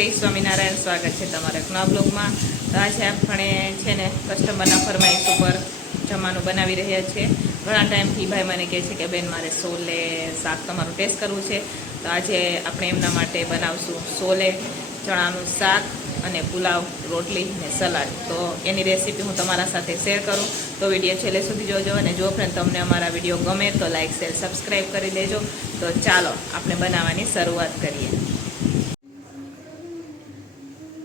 જય સ્વામિનારાયણ. સ્વાગત છે તમારા નવા બ્લોગમાં. તો આજે આપણે છે ને કસ્ટમરના ફરમાઈશ ઉપર જમવાનું બનાવી રહ્યા છીએ ઘણા ટાઈમથી ભાઈ મને કહે છે કે બેન, મારે સોલે શાક તમારું ટેસ્ટ કરવું છે. તો આજે આપણે એમના માટે બનાવશું સોલે ચણાનું શાક અને પુલાવ, રોટલી ને સલાડ. તો એની રેસીપી હું તમારા સાથે શેર કરું. તો વીડિયો છેલ્લે સુધી જોજો અને જો ફ્રેન્ડ તમને અમારા વીડિયો ગમે તો લાઇક શેર સબસ્ક્રાઈબ કરી દેજો. તો ચાલો, આપણે બનાવવાની શરૂઆત કરીએ.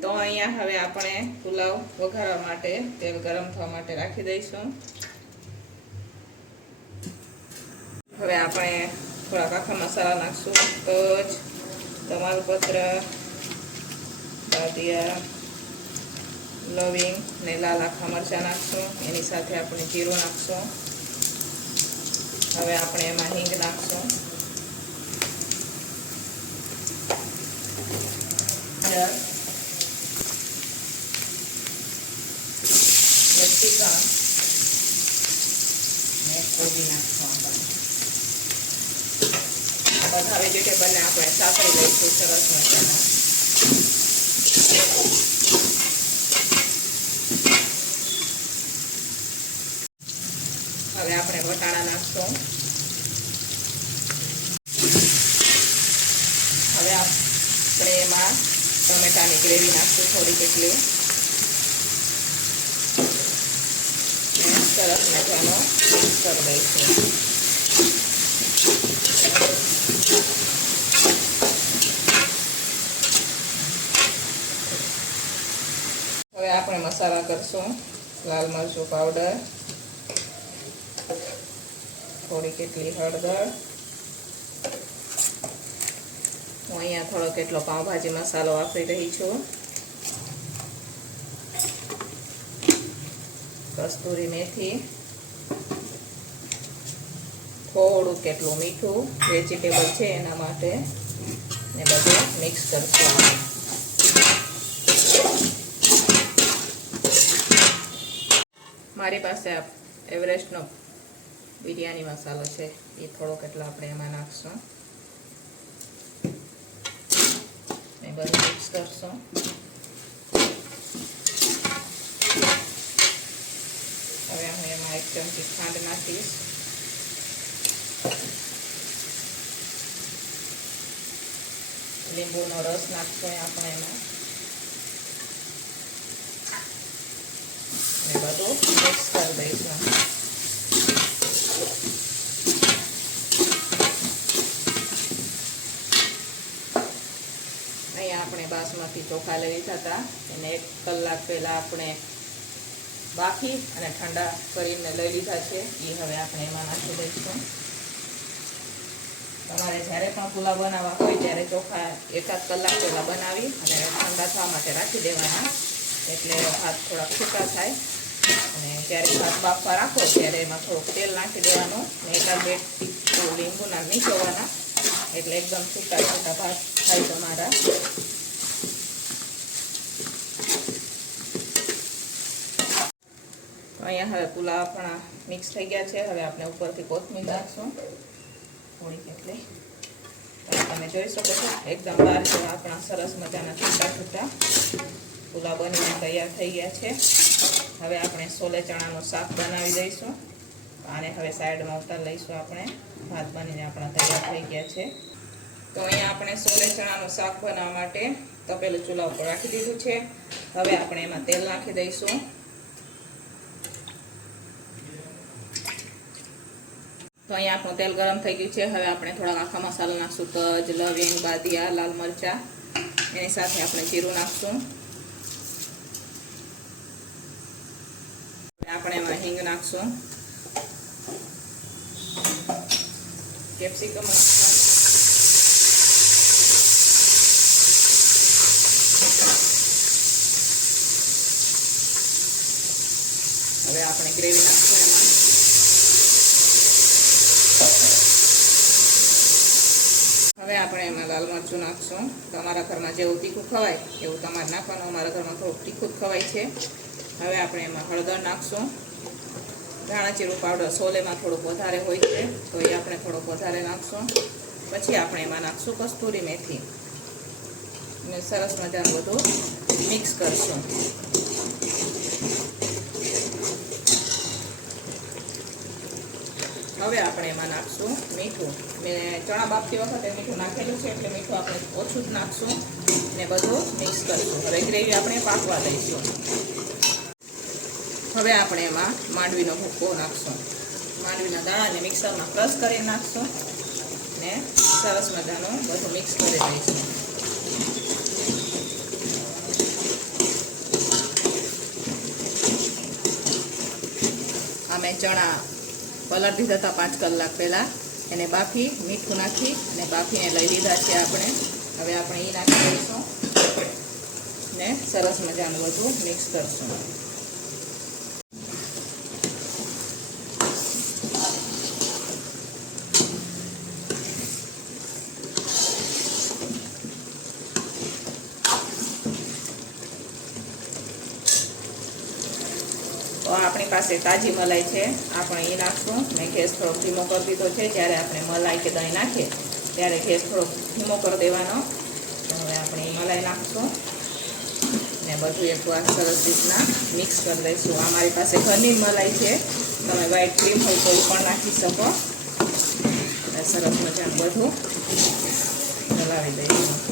તો અહીંયા હવે આપણે પુલાવ વઘારવા માટે તેલ ગરમ થવા માટે રાખી દઈશું. હવે આપણે થોડાક આખા મસાલા નાખશું. તજ તમાલપત્ર બાદિયા લવિંગ ને લાલ આખા મરચાં નાખશું. એની સાથે આપણે જીરું નાખશું. હવે આપણે એમાં હિંગ નાખશું. મેક્સિકન ને કોબી નાખશું આપણે. બધા વેજીટેબલને આપણે સાતરી લઈશું સરસ મજાના. હવે આપણે વટાણા નાખશું. હવે આપણે એમાં ટમેટાની ગ્રેવી નાખશું થોડીક કેટલી સરસ મજાનો મિક્સ કરી દઈશું હવે આપણે મસાલા કરશું. લાલ મરચું પાવડર થોડી કેટલી હળદર. હું અહીંયા થોડો કેટલો પાઉંભાજી મસાલો વાપરી રહી છું. કસ્તુરી મેથી. થોડું કેટલું મીઠું વેજીટેબલ છે એના માટે. ને બધું મિક્સ કરશું. મારી પાસે એવરેસ્ટનો બિરયાની મસાલો છે. એ થોડો કેટલો આપણે એમાં નાખશું. ને બધું મિક્સ કરશું. હવે હું એમાં એક ચમચી ખાંડ નાખીશ. લીંબુનો રસ નાખશું આપણે એમાં. ને બધું કરી દઈશું આપણે બાસમતી ચોખા લઈ લીધા હતા. એને એક કલાક પહેલાં આપણે બાફી અને ઠંડા કરીને લઈ લીધા છે. એ હવે આપણે એમાં નાખી દઈશું. તમારે જ્યારે પણ પુલાવ બનાવવા હોય ત્યારે ચોખા એકાદ કલાક પહેલાં બનાવી અને ઠંડા થવા માટે રાખી દેવાના. એટલે ભાત થોડા છૂટા થાય. અને જ્યારે ભાત બાફવા રાખો ત્યારે એમાં થોડુંક તેલ નાખી દેવાનું ને એકાદ બે લીંબુના નીચોવાના એટલે એકદમ છૂટા છૂટા ભાત થાય તમારા. અહીંયા હવે પુલાવ આપણા મિક્સ થઈ ગયા છે. હવે આપણે ઉપરથી કોથમીર નાખશું. થોડીક એટલે. તમે જોઈ શકો છો, એકદમ બહાર આપણા સરસ મજાના છૂટા છૂટા પુલાવ બનીને તૈયાર થઈ ગયા છે. હવે આપણે સોલે ચણાનું શાક બનાવી દઈશું. આને હવે સાઈડમાં ઉતાર લઈશું આપણે. ભાત બનીને આપણા તૈયાર થઈ ગયા છે. તો અહીંયા આપણે સોલે ચણાનું શાક બનાવવા માટે તપેલું ચૂલા ઉપર રાખી દીધું છે. હવે આપણે એમાં તેલ નાખી દઈશું. તો અહીંયા આપણું તેલ ગરમ થઈ ગયું છે. હવે આપણે થોડાક આખા મસાલા નાખશું. તજ લવિંગ, બાદિયા, લાલ મરચાં. એની સાથે આપણે જીરું નાખશું. આપણે એમાં હિંગ નાખશું. કેપ્સિકમ હવે આપણે ગ્રેવી નાખશું એમાં. હવે આપણે એમાં લાલ મરચું નાખશું. તમારા ઘરમાં જેવું તીખું ખવાય એવું તમારે નાખવાનું. અમારા ઘરમાં થોડુંક તીખું ખવાય છે. હવે આપણે એમાં હળદર નાખશું. ધાણા જીરું પાવડર સોલેમાં થોડુંક વધારે હોય છે, તો એ આપણે થોડુંક વધારે નાખશું. પછી આપણે એમાં નાખશું કસ્તુરી મેથી. અને સરસ મજાનું બધું મિક્સ કરશું. હવે આપણે એમાં નાખશું મીઠું. મેં ચણા બાફતી વખતે મીઠું નાખેલું છે, એટલે મીઠું આપણે ઓછું જ નાખશું ને બધું મિક્સ કરશું. હવે ગ્રેવી આપણે પાકવા દઈશું. હવે આપણે એમાં માંડવીનો ભૂક્કો નાખશું. માંડવીના દાણાને મિક્સરમાં ક્રશ કરી નાખશું ને સરસ મજાનું બધું મિક્સ કરી દઈશું. અમે ચણા પલર દીધા હતા પાંચ કલાક પહેલાં. એને બાફી, મીઠું નાખી અને બાફીને લઈ લીધા છે આપણે. હવે આપણે એ નાખી દઈશું ને સરસ મજાનું બધું મિક્સ કરશું. આપણી પાસે તાજી મલાઈ છે. આપણે એ નાખશું. મેં ગેસ થોડોક ધીમો કરી દીધો છે. જ્યારે આપણે મલાઈ કે દહીં નાખીએ, ત્યારે ગેસ થોડોક ધીમો કરી દેવાનો. તો હવે આપણે મલાઈ નાખશું. ને બધું એકવાર સરસ રીતના મિક્સ કરી દઈશું આ મારી પાસે ઘરની મલાઈ છે. તમે વ્હાઈટ ક્રીમ હોય તો પણ નાખી શકો. સરસ મજાનું બધું ચલાવી દઈશું.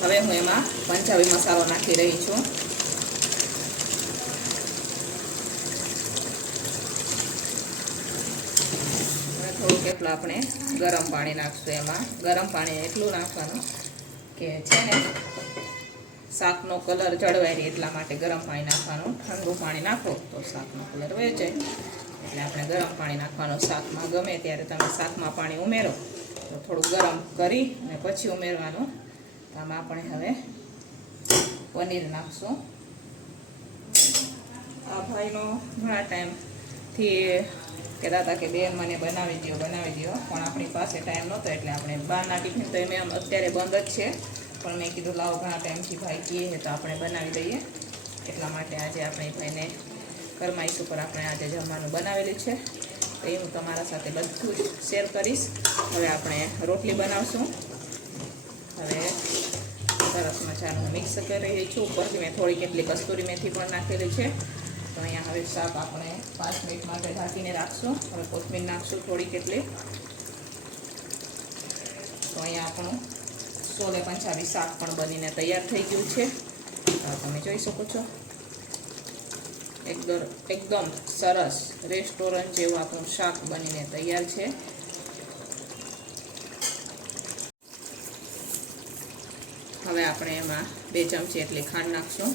હવે હું એમાં પંજાબી મસાલો નાખી રહી છું. થોડુંક એટલું આપણે ગરમ પાણી નાખશું એમાં. ગરમ પાણી એટલું નાખવાનું કે છે ને, શાકનો કલર જળવાઈ રહે એટલા માટે ગરમ પાણી નાખવાનું. ઠંડુ પાણી નાખો તો શાકનો કલર વેચે એટલે આપણે ગરમ પાણી નાખવાનું શાકમાં ગમે ત્યારે તમે શાકમાં પાણી ઉમેરો, તો થોડું ગરમ કરી અને પછી ઉમેરવાનું. આમાં આપણે હવે પનીર નાખશું. આ ભાઈનો ઘણા ટાઈમથી કહેતા હતા કે બેન મને બનાવી દો બનાવી દો પણ આપણી પાસે ટાઈમ નહોતો એટલે આપણે બહારના ટિફિન તો એમ અત્યારે બંધ જ છે. પણ મેં કીધું, લાવો ઘણા ટાઈમથી ભાઈ કહીએ તો આપણે બનાવી દઈએ. એટલા માટે આજે આપણે ભાઈને કરમાઈશ ઉપર આપણે આજે જમવાનું બનાવેલું છે. તો એ હું તમારા સાથે બધું જ શેર કરીશ. હવે આપણે રોટલી બનાવશું. મજાનું મિક્સ કરી રહી છું. ઉપરથી મેં થોડી કેટલી કસ્તુરી મેથી પણ નાખેલી છે. તો અહીંયા હવે શાક આપણે પાંચ મિનિટ માટે ઢાંકીને રાખશું. હવે કોથમીર નાખશું થોડી કેટલી. તો અહીંયા આપણું સોલે પંચાવી શાક પણ બનીને તૈયાર થઈ ગયું છે. તમે જોઈ શકો છો. એકદમ એકદમ સરસ રેસ્ટોરન્ટ જેવું આપણું શાક બનીને તૈયાર છે. હવે આપણે એમાં બે ચમચી એટલી ખાંડ નાખશું.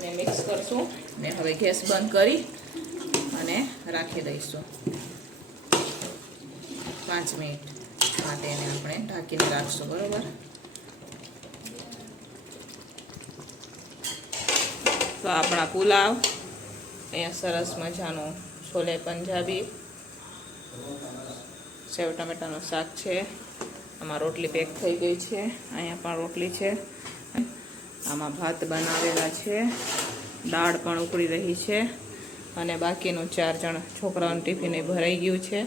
ને મિક્સ કરશું. ને હવે ગેસ બંધ કરી અને રાખી દઈશું. પાંચ મિનિટ માટે એને આપણે ઢાંકીને રાખશું, બરાબર? તો આપણા પુલાવ અહીંયા સરસ મજાનું છોલે પંજાબી, સેવ ટમેટાનું શાક છે. આમાં રોટલી પેક થઈ ગઈ છે. અહીંયા પણ રોટલી છે. આમાં ભાત બનાવેલા છે. દાળ પણ ઉકળી રહી છે. અને બાકીનું ચાર જણ છોકરાઓનું ટિફિન ભરાઈ ગયું છે.